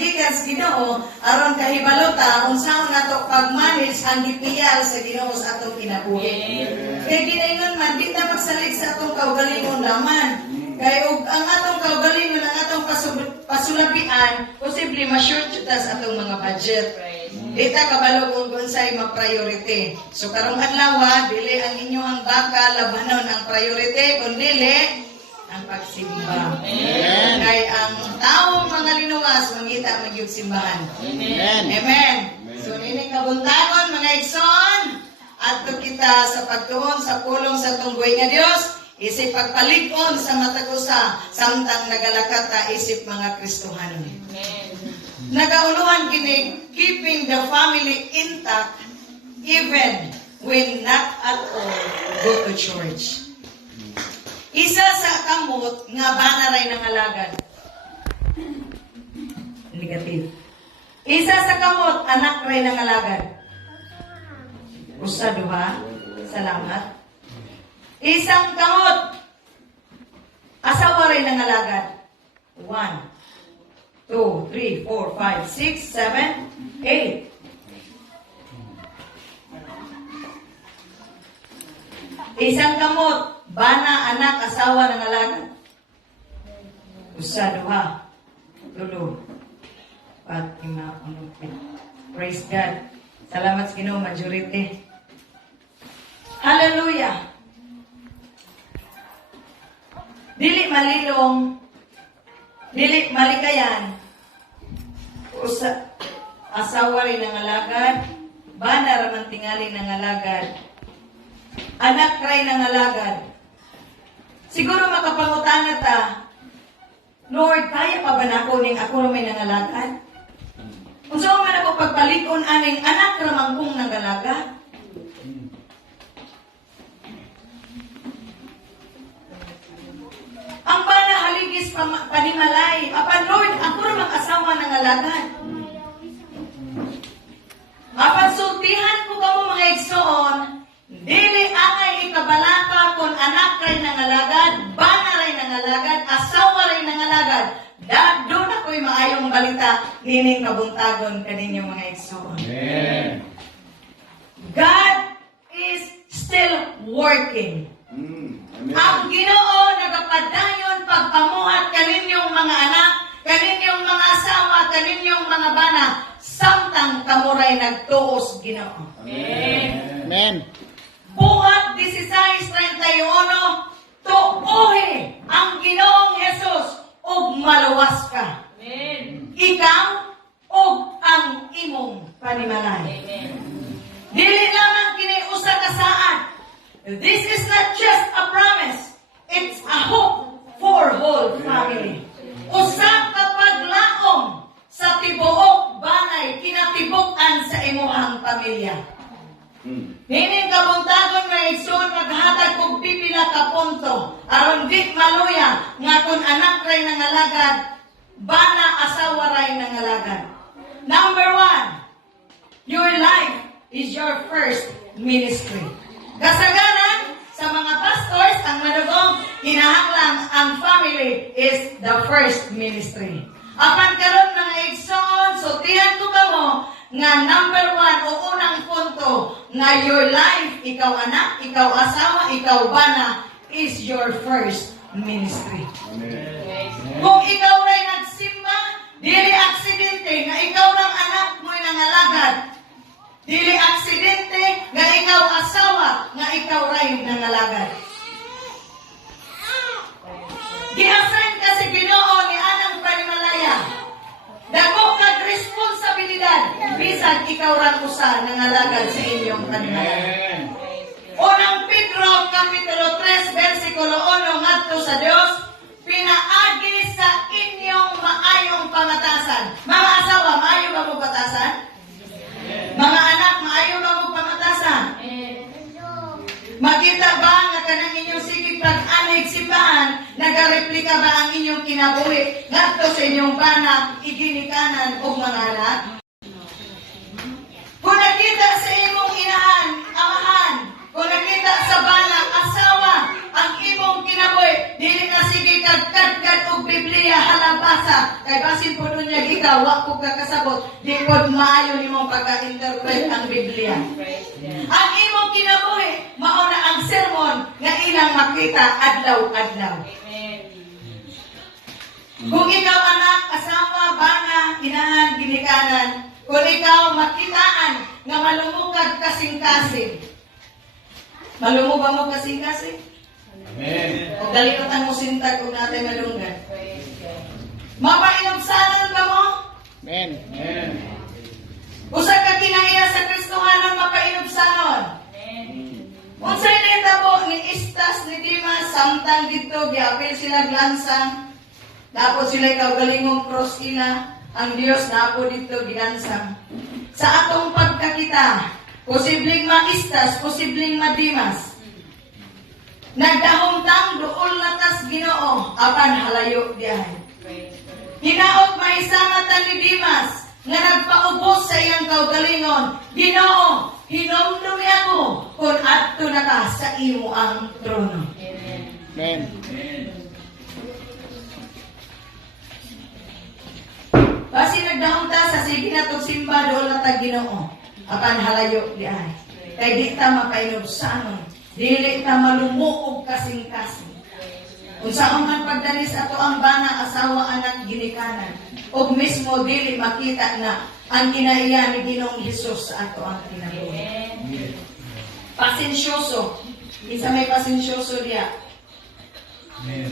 gikan sa Ginoo aron kahibalota unsaon nato pagmanage ang gipiyal sa Ginoo sa atong kinabuhi. Kay ginaingon man di ta magsalig sa atong kaugalingon laman. Kay ug ang atong kaugalingon ang atong pasulabian posible ma-short sa atong mga budget. Di ta kabalo kung unsay ma-priority. So karong adlaw dili ang inyong baka labanon ang priority kundi ang pagsimba. Amen. Kay ang taong mga linuwas mangita magyud simbahan. Amen. Amen. So nini kabuntagon mga igsoon adto kita sa pagtuon sa pulong sa tunggoy nga Dios isip pagpalig-on sa matag usa samtang nagalakat ta isip mga Kristohanon. Amen. Nagauluhan kini keeping the family intact even when not at all go to church. Isa sa kamot nga banaray ng alagad. Negative. Isa sa kamot anak ray ng alagad. Usa duha. Salamat. Isang kamot asawa ray ng alagad. 1, 2, 3, 4, 5, 6, 7, 8. Isang kamot bana, anak, asawa ng alagad. Usa, duha, tulo, 4, 5, 6. Praise God. Salamat sa Ginoo, majority. Hallelujah. Dili malilong, dili malikayan. Usa, asawa rin ng alagad, bana raman tingali ng alagad. Anak ray ng alagad. Siguro makapangutan ta, Lord, kaya pa ba nako ning ako may nangalagad? Kung saan man ako pagpalikon aning anak ramang kong nangalagad? Ang bana haligis panimalay. Apan Lord, ako ramang asawa nangalagad. Apan sultihan ko kamo mga igsoon, dili angay ikabalaka kung anak ray nangalagad, bana ray nangalagad, asawa ray nangalagad. Doon ako'y maayong balita nining kabuntagon kaninyong mga igsoon. Amen. God is still working. Amen. Ang Ginoo nagapadayon pagpamuhat kaninyong mga anak, kaninyong mga asawa, kaninyong mga bana, samtang kamuray nagtuos Ginoo. Amen. Amen. Buhat 16:31, tuuhi ang Ginoong Jesus ug maluwas ka. Amen. Ikaw ug ang imong panimalay. Amen. Dili lamang kini usa ka saad. This is not just a promise. It's a hope for whole family. Usa ka paglaom sa tibuok banay kinatibuk-an sa imuhang pamilya. Hining kabuntagon nga igsoon maghatag og pipila ka punto aron di maluya nga kun anak ray nangalagad, bana asawa ray nangalagad. Number 1, your life is your first ministry. Kasagaran sa mga pastors ang madugong kinahanglan ang family is the first ministry. Apan karon mga igsoon, sultihan ko kamo nga number 1 o unang punto nga your life, ikaw anak, ikaw asawa, ikaw bana, is your first ministry. Amen. Kung ikaw ray nagsimba, dili aksidente nga ikaw lang anak mo'y nangalagad. Dili aksidente nga ikaw asawa, nga ikaw ray nangalagad. Gi-assign ka sa Ginoo ni anang panimalaya. Dako kag responsibilidad bisan ikaw ra usa nangalagad sa inyong panimalaya. Unang Pedro kapitulo 3 bersikulo 1 ngadto sa Dios, pinaagi sa inyong maayong pamatasan. Mga asawa, maayo ba mo batasan? Mga anak, maayo ba mo pamatasan? Makita ba nga kanang inyong sigig pag-anig simbahan, nagareplika ba ang inyong kinabuhi ngadto sa inyong bana, iginikanan o mga anak? Kung nakita sa imong inahan, amahan, kung nakita sa bana, asawa, ang imong kinabuhi dili na sige kagkadkad og Biblia halabasa kay basin po nun niya ikaw wa ko kakasabot di pod maayo nimong pagka-interpret ang Biblia. Ang imong kinabuhi mao na ang sermon nga ilang makita adlaw-adlaw. Kung ikaw anak, asawa, bana, inahan, ginikanan, kung ikaw makitaan nga malumukad kasing-kasing. Malumo ba mo kasing-kasing? Amen. O galikotan mo sintag kung natin malungan. Mapainugsanon ba mo? Amen. Amen. Usa ka kinaiya sa Kristohanon mapainugsanon. Unsay nahitabo ni Istas ni Dimas samtang dito giapil sila glansang. Dapat sila kaugalingong cross ila ang Dios na po dito ginansang. Sa atong pagkakita, posibleng maistas, posibleng madimas. Nagdahomtang dool natas Ginoo, apan halayo diay. Hinaot mahisama ta ni Dimas, nga nagpaubos sa iyang kaugalingon. Ginoo, hinomdumi ako, kung adto na ka sa imo ang trono. Amen. Basi nagdahom ta sa sige na tong simba dool na ta Ginoo. Apan halayo di ay. Kay di ta mapainubsanon, dili ta malumuog kasing-kasing. Unsaon man pagdalis ato ang bana, asawa, anak, ginikanan, ug mismo dili makita na ang kinaiya ni Ginoong Hesus sa ato ang kinabuhi. Pasensyoso. Isa may pasensyoso diya. Amen.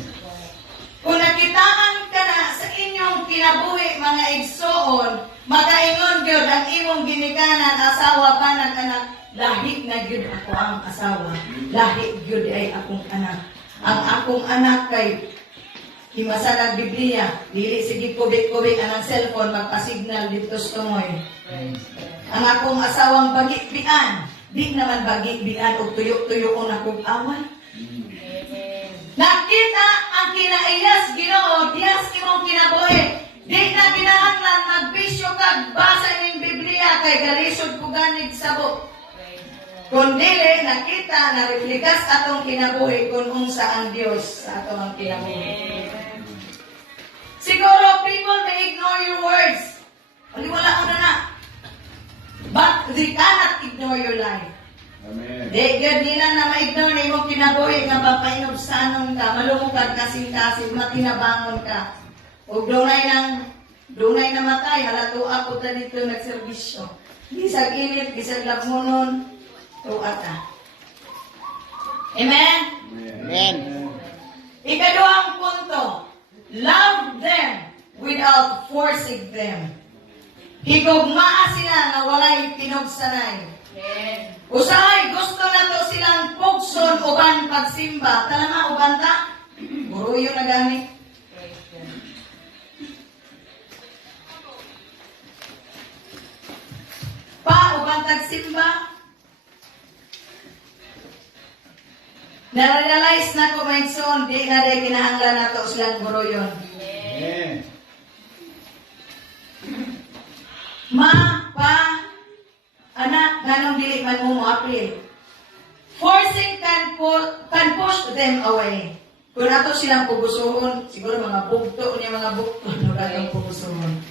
Kung nakitaan ka na sa inyong kinabuhi, mga igsoon, makaingon gyud ang imong ginikanan, asawa, banak, anak, lahi na gyud ako ang asawa, lahi gyud ay akong anak. Ang akong anak kay himasalag Biblia, dili sige kubik-kubik anang cellphone magpa-signal dito sa tumoy. Ang akong asawang bagit-bian, di naman bagit-bian o tuyo-tuyo ko na kong awan. Nakita ang kinaiyas Ginoo, diyas imong kinabuhi. Di na kinahanglan magbisyo kag basa ning Biblia kay galisod ko ganig sabo. Kung dili nakita na reflekas atong kinabuhi kung unsa ang Dios sa atong kinabuhi. Siguro people may ignore your words. Wala na na. But they cannot ignore your life. Amen. Di, God nila na ma-ignore na imong kinabuhi nga papainobsanon ka, malumukad kasing-kasing, matinabangon ka. O dunay na matay, halato ako ta dito nagserbisyo. Bisag init, bisag lamunon, tuwa ka. Amen? Amen. Ikaduhang punto, love them without forcing them. Higugmaa sila nga walay pinugsanay. Usahay, gusto na to silang pugson uban pagsimba. Talama, uban ta? Buruyo na gani. Pa, uban tagsimba. Narealize na ko, my son, di na rin kinahanglan na to silang buruyon. Amen. Ma, pa, anak, ganong dili man mo apil. Forcing can push them away. Kung ato silang pugusuhon, siguro mga bugto niya mga bugto no katong pugusuhon.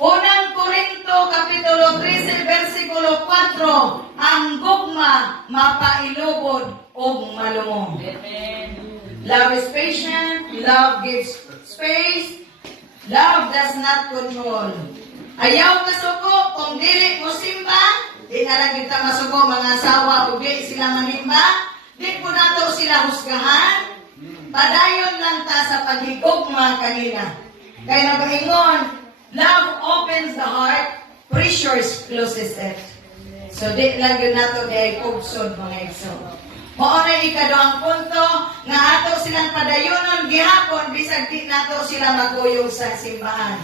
Unang Korinto, Kapitulo 13, versikulo 4, ang gugma mapailubod o malumo. Love is patient, love gives space, love does not control. Ayaw kasuko, kung dili mo simba, di na lang kita masuko mga asawa, o di sila manimba, di po nato sila husgahan, padayon lang ta sa paghigugma kanina. Kaya nagaingon, love opens the heart, pressure closes it. So di lang yun nato di ay kugsod mga igso. Mao na ikaduhang punto, nga ato silang padayonon gihapon, bisag di nato sila maguyog sa simbahan.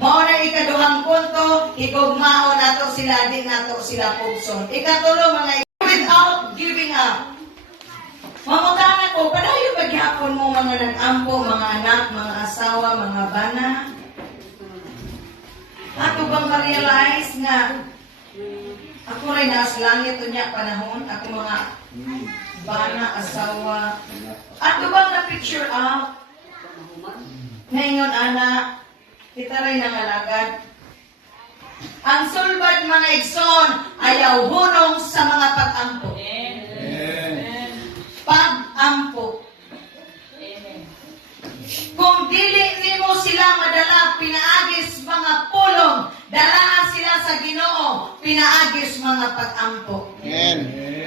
Mao na ikaduhang punto, higugmao nato sila, di nato sila pugson. Ikatulo mga without giving up. Mamutana ko, padayo paghapon mo mga nag-ampo, mga anak, mga asawa, mga bana. Ato bang ma-realize nga ako rin nasa langit niya panahon, ako mga bana, asawa. At bang na picture up? Ngayon, anak, kita rin ang alagad. Ang sulbad mga igsoon, ayaw hunong sa mga pag-ampo. Pag-ampo. Kung dili nimo sila madala, pinaagis mga pulong, dalaan sila sa Ginoo, pinaagis mga pag-ampo. Amen.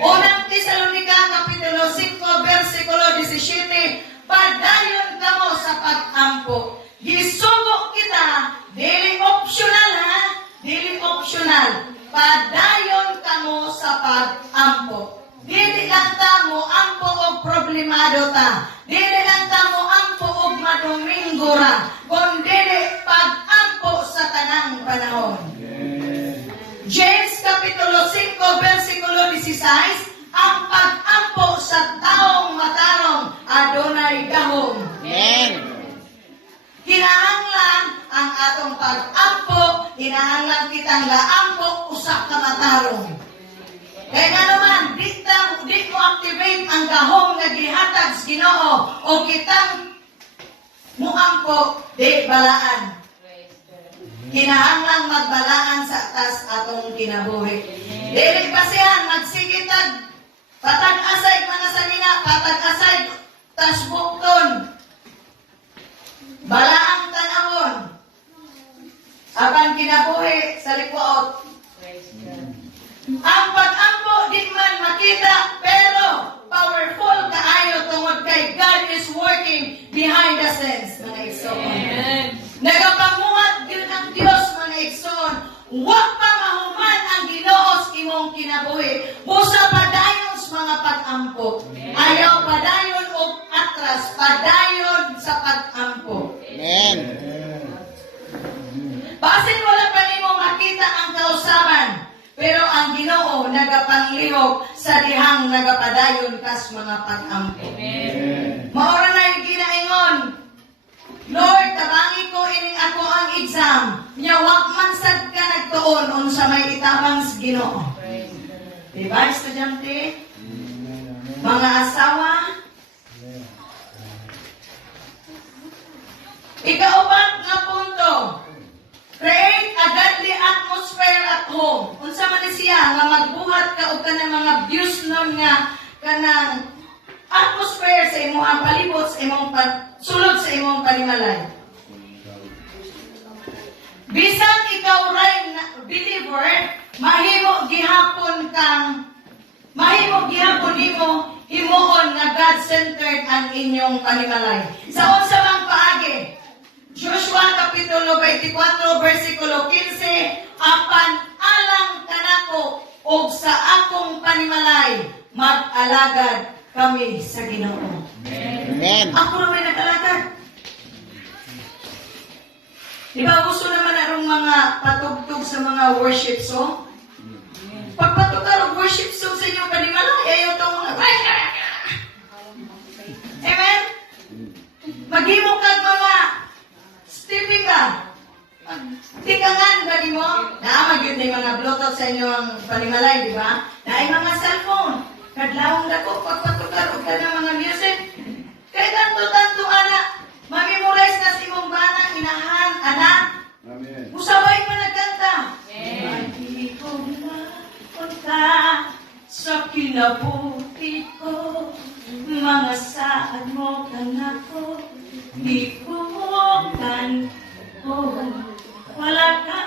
Unang Tesalonica, Kapitulo 5, versikulo 17, padayon kamo sa pag-ampo. Gisugo kita, dili optional ha, dili optional. Padayon kamo sa pag-ampo. Dili lang ta mo ampo og problemado ta. Dili lang ta mo ampo og maduminggo ra. Kung dili pag-ampo sa tanang panahon. James Kapitulo 5, versikulo 16, ang pag-ampo sa taong matarong adunay gahom. Amen. Hinahanglan ang atong pag-ampo, hinahanglan kitang gaampo usa ka matarong. Kaya nga naman, di mo activate ang gahom nga gihatag sa Ginoo o kitang muampo, di balaan. Kinahanglang magbalaan sa atas atong kinabuhi. Dili basihan, magsigitag, patag-asay mga sanina, patag-asay, tasbukton, balaang tanahon, apan kinabuhi sa likwaot. Ang pag-ampo di man makita, pero powerful kaayo tungod kay God is working behind the scenes, mga igsoon. Nagapamuhat yun ang Diyos, mga igsoon. Huwag pa mahuman ang Ginoo sa imong kinabuhi. Busa padayon sa mga pag-ampo. Ayaw padayon o atras, padayon sa pag-ampo. Amen. Basin wala pa nimo makita ang kausaban, pero ang Ginoo nagapanglihok sa dihang nagapadayon kas mga pag-ampo. Maura na yung ginaingon, Lord, tabangi ko ining ako ang exam. Nyawag man sad ka nagtuon unsa may itabang sa Ginoo. Diba, estudyante? Mga asawa? Ikaupat na punto. Create a godly atmosphere at home. Unsa man ni siya nga magbuhat ka og kanang mga views nun nga kanang atmosphere sa imong palibot, sa imong sulod sa imong panimalay. Bisan ikaw ray believer, mahimo gihapon nimo himuon nga God-centered ang inyong panimalay. Sa unsa mang paagi, Joshua Kapitulo 24, versikulo 15, apan alang kanako og sa akong panimalay, mag-alagad kami sa Ginoo. Amen. Ako naman nag-alagad. Di ba gusto naman narong mga patugtog sa mga worship song? Pagpatugtog ang worship song sa inyong panimalay, ayaw itong mga Amen? Maghimo kag mga stepping ka. Tikangan ba di mo? Naamag yun na mga bluetooth sa inyong panimalay, di ba? Naay mga cellphone. Kadlawang dako, pagpatugar o ka ng mga music. Kaya tanto-tanto, anak, mamemorize na si mong bana, inahan, anak. Amen. Usaway pa nagkanta. Hindi ko napunta sa kinabuti ko. Mga saad mo kanako, di ko kan ko. Wala ka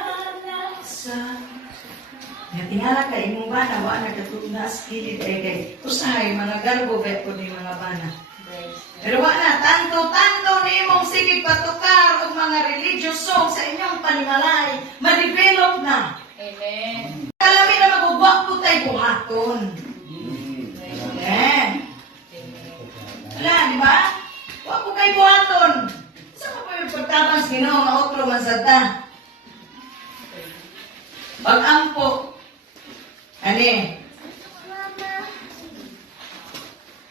na sa natingala ka imong bana, wa nagkatunas, kilid kay usahay, mga garbo, bet ko ni mga bana. Pero wa na, tanto-tanto ni imong sige patukar o mga religious song sa inyong panimalay, ma-develop na. Amen. Kalami na magugwak po tayo buhaton. Amen. Wala, di ba? Huwag po kayo buhaton. Saan mo po yung pagtabang sa Ginoo, mautro, masada? Pag-ampo. Ani?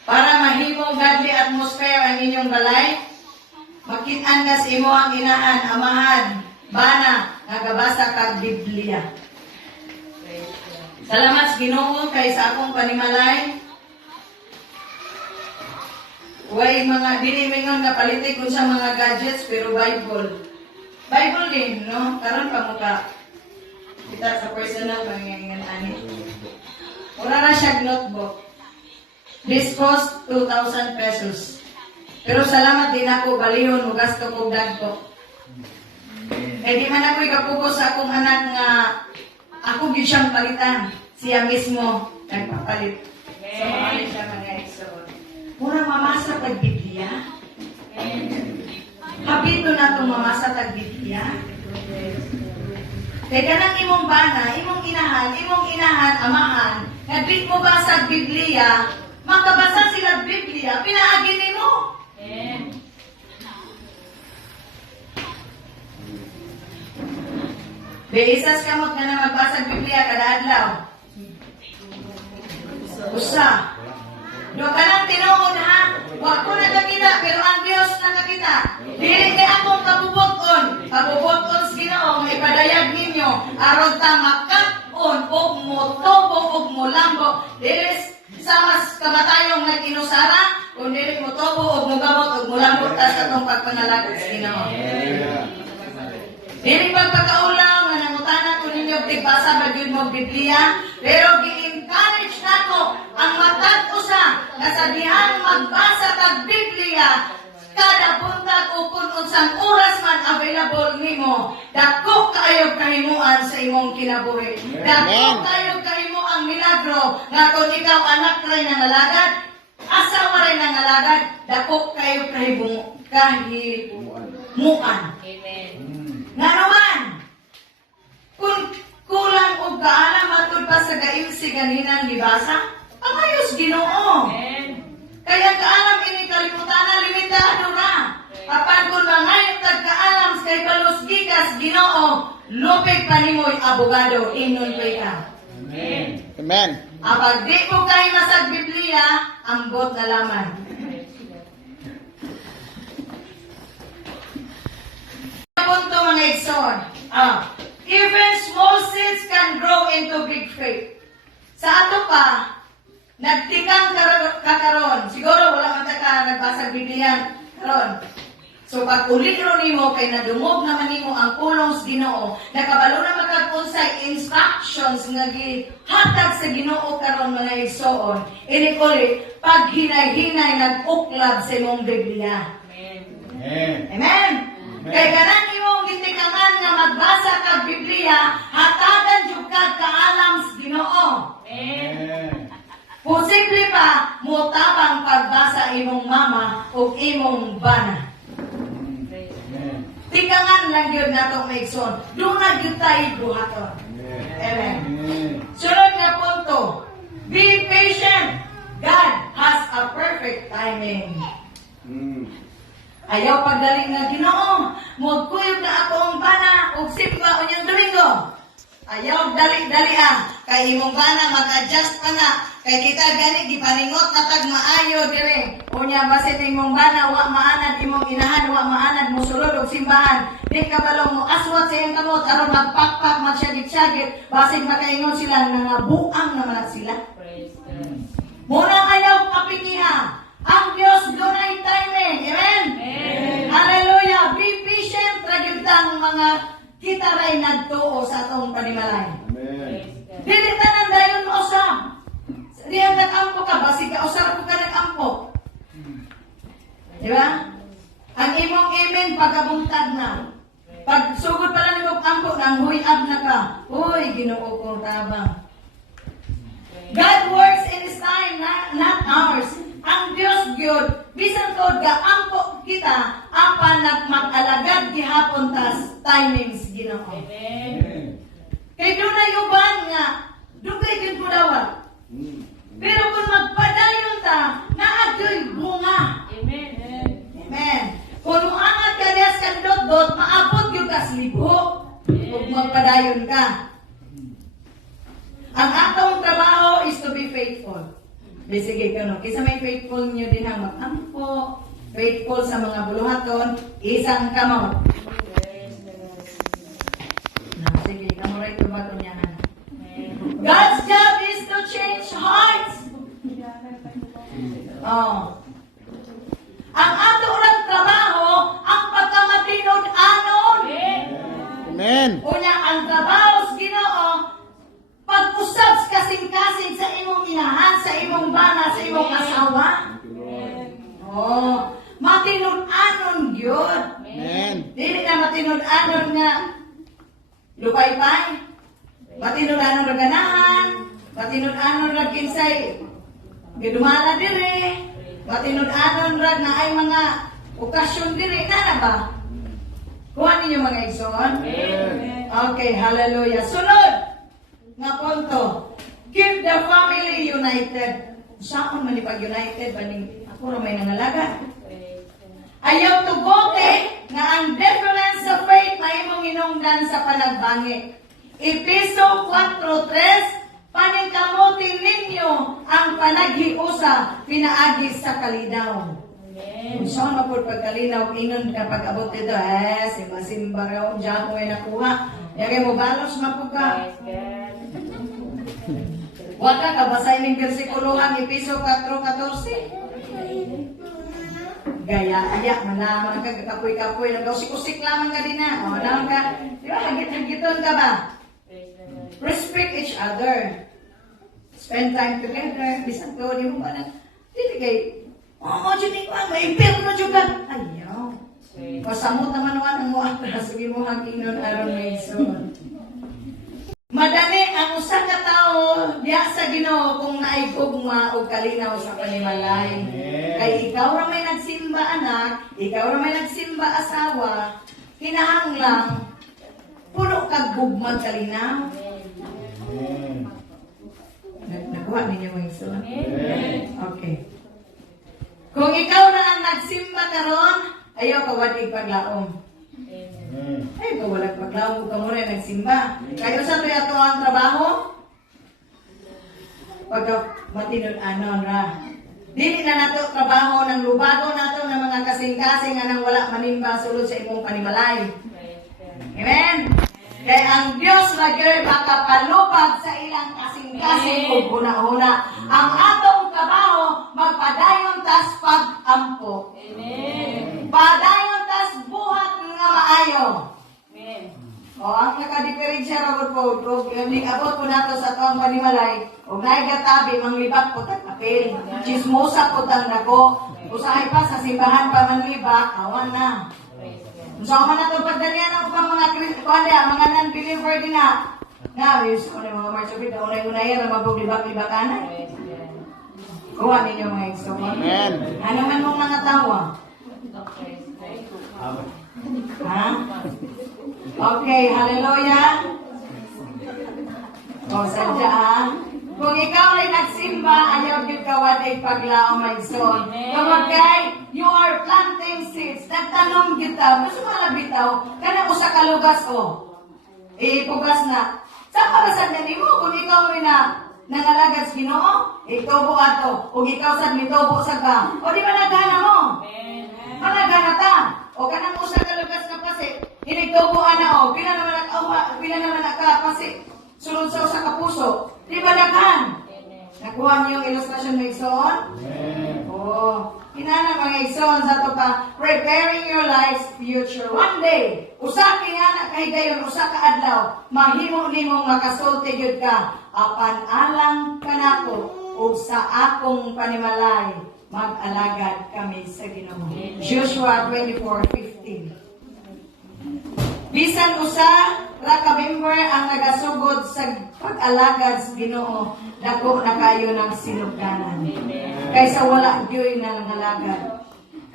Para mahimong godly atmosphere ang inyong balay, makitaan ka sa imo ang inaan, amahan, bana, nagabasa kag Biblia. Salamat sa Ginoo kay sa akong panimalay. Way mga dinimingon nga palitik ko sa mga gadgets pero Bible. Bible din, no? Karon pa mo ka. Kita sa personal pangingan ani. Wala na siya notebook. This cost 2,000 pesos. Pero salamat din ako balihon mo gasto ko dagko. Eh di man ako ikapuko sa akong anak nga ako gyud siyang palitan. Siya mismo nagpapalit. So ano siya mga igsoon. Mura mamasa tag Biblia. Habito na itong mamasa tag Biblia. Kaya kanang imong bana, imong inahan, amahan, naglit mo ba sa Biblia, makabasa sila Biblia, pinaagin mo. Beisas kamot nga na magbasa Biblia kada adlaw. Usa. Do ka lang tinuod ha. Wa ko nakakita pero ang Dios nakakita. Dili kay akong kabubuton. Kabubuton sa Ginoo nga ipadayag ninyo aron ta makak-on og motobo og molambo. Dili sa mas kamatayong nag-inusara kung dili motobo og mogamot og molambo ta sa atong pagpanalagad sa Ginoo. Dili pagkakaulaw nga nangutana ko ninyo tigbasa ba gyud mo Biblia pero gi-encourage nako ang matag usa nga sa dihang magbasa tag Biblia kada buntag o kung unsang oras man available nimo dako kaayo kahimuan sa imong kinabuhi dako kaayo kahimo ang milagro nga kung ikaw anak ray ng alagad asawa ray ng alagad dako kayo kahimuan. Nga naman, kung kulang o kaalam matod pa sa gailsi ganinang libasa, ang ayos Ginoo. Kaya kaalam ini kalimutan na limitado na. Apan kung mangayot kag kaalam sa ibalos gikas Ginoo, lupig pa nimo'y abogado, ingnon kay ka. Amen. Apag di ko kayo masag Biblia, ang bot na laman. Punto mga igsoon. Even small seeds can grow into big faith. Sa ato pa, nagtikang kakaron. Siguro wala man ka nagbasa Biblia karon. So pag uliro nimo kay nadungog naman nimo ang pulong sa Ginoo, nakabalo na magkag-unsay instructions nga gihatag sa Ginoo karon mga igsoon. Ini kuli pag hinay-hinay nag-uklab sa imong Biblia. Amen. Kay ganang imong gitikangan nga magbasa kag Biblia, hatagan jud kag kaalam sa Ginoo. Posible pa mutabang pagbasa imong mama o imong bana. Tikangan lang yun nato maigsoon. Doon na yun tayo buhaton. Amen. Sunod na punto. Be patient. God has a perfect timing. Ayaw pagdaling nga Ginoo, magkuyog na ako ang bana o simba o niyang Domingo. Ayaw dali-dali kay imong bana mag-adjust pa nga. Kay kita gani giparingot na tag maayo dire. Unya basit imong bana wa maanad imong inahan wa maanad mo sulod og simbahan. Di ka balong mo aswat sa iyang kamot aron magpakpak magsyagit-syagit basit makaingon sila nga buang naman sila. Muna ayaw kapingiha. Ang Diyos dunay timing. Amen? Hallelujah. Be patient. Ragyutang mga kita ray nagtuo sa atong panimalay. Dili tanan dayon usab. Diyan nag-ampo ka, basig ka, usap ko ka nag-ampo. Di ba? Ang imong amen, pagkabuntag na. Pag sugod pala ni mong ampo, nang huyab na ka. Uy, Ginoo ko tabang. God works in His time, not ours. Ang Diyos Gyud, bisan tod ga ampo kita, apan nagmag-alagad gihapon tas timings Ginoo. Kay dunay uban nga, dugay gyud ko dawat. Pero kung magpadayon ta, naadyo'y bunga. Amen. Kung muangat ka niya sa kandot-dot, maabot yung kaslibo. Kung magpadayon ka. Ang atong trabaho is to be faithful. Di sige ka no. Kisa may faithful nyo din ang mag-ampo. Faithful sa mga buluhaton. Isang kamot. Sige, kamuray ito ba niya. God's job is to change hearts. Oh. Amen. Unya ang trabaho sa Ginoo pag-usab kasing-kasing sa imong inahan, sa imong bana, sa imong asawa. Oh, matinud-anon gyud. Amen. Dili na matinud-anon nga lupay-pay. Matinud-anon ra ganahan, matinud-anon ra kinsay gidumala dire. Matinud-anon ra na ay mga okasyon dire na ba? Kuha ninyo mga igsoon. Okay, hallelujah. Sunod nga punto. Keep the family united. Saan man ipag-united baning ako ra may nangalaga. Ayaw tugote nga ang difference sa faith mahimong hinungdan sa panagbangi. Episo 4:3 paningkamutin ninyo ang panaghiusa pinaagi sa kalinaw. Kung saan mapod pagkalinaw, ingon kapag abot ito, simba-simba raw, diyan mo ay nakuha. Yagay mo balos mapod ka. Huwag ka kabasay ng versikulohan, Episo 4:14. Gaya, malaman ka, kapoy-kapoy, nag-usik-usik lamang ka din na. O, naman ka, di ba, hagit-hagiton ka ba? Respect each other. Spend time together. Bisan ko, di mo ba na, hindi kay, dyan ko, maimpir mo dyan ka. Ayaw. Pasamot naman ang mo atras, sige mo hakinon aron may son. Madani ang usa ka tawo diya sa Ginoo kung naigugma og kalinaw sa panimalay. Kay ikaw ra may nagsimba anak, ikaw ra may nagsimba asawa, kinahanglang puno kag gugma kalinaw. Nakuha ninyo mo iso? Okay. Kung ikaw na ang nagsimba karon, ayaw ka wadig paglaom. Ay, kung walang paglaom ka muna nagsimba. Kayo sa tuya to ang trabaho? Pagka matinud-anon ra. Dili na nato trabaho ng lubago nato ng mga kasing-kasing anang wala manimba sulod sa imong panimalay. Amen? Kaya ang Diyos lagay makapalupad sa ilang kasing-kasing ug huna-huna. Ang atong trabaho magpadayon tas pag-ampo. Amen. Padayon tas buhat nga maayo. Amen. O ang nakadiferensya ra po ug ni abot po nato sa tuang panimalay ug naay gatabi manglibak po tag papel. Chismosa po tang nako. Usahay pa sa simbahan pa manglibak awan na. So, man nato pagdanian ang upang mga mga non-believer din na. Nga, yung mga marsubit, unay-unay, na mabuglibak-libakan. Kuha ninyo mga igso. Amen. Ano man mong mga tawa? Ha? Okay, hallelujah. O, sadya ha. Kung ikaw ay nagsimba, ayaw yung kawadig paglaong may son. Kapag kay, you are planting seeds. Nagtanong kita, gusto mo na bitaw, kana usa ka lugas o. Ipugas na. Saan ka ba sa mo? Kung ikaw ay nangalagad sa Ginoo, itubo ato. Kung ikaw sa mitubo sa ka, o di ba nagana mo? Managana ta. O kanang usa ka lugas na pasi, hinitubuan na o. Pila naman nakapasi. Sunod sa usa ka puso. Di ba dagan? Nakuha niyo yung ilustrasyon ng igsoon? Oo. Inana mga igsoon sa ito pa, preparing your life's future. One day, usa kinana kay gayon, usa ka adlaw, mahimo nimong makasulti gyud ka, apan alang kanako ug sa akong panimalay, mag-alagad kami sa Ginoo. Joshua 24:15. Bisan usa ra ka member ang nagasugod sa pag-alagad sa Ginoo, dako na kayo ng sinugdanan. Kaysa wala gyoy na nangalagad.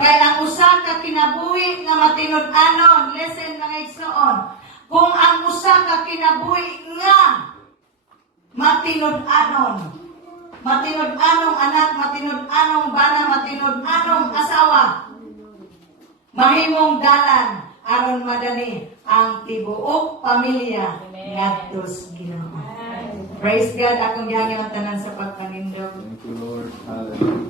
Kay ang usa ka kinabuhi nga matinud-anon, listen mga igsoon, kung ang usa ka kinabuhi nga matinud-anong anak, matinud-anong bana, matinud-anong asawa, mahimong dalan aron madani ang tibuok pamilya ngadto sa Ginoo. Praise God, akong gihangyo ang tanan sa pagpanindog. Thank you, Lord. Hallelujah.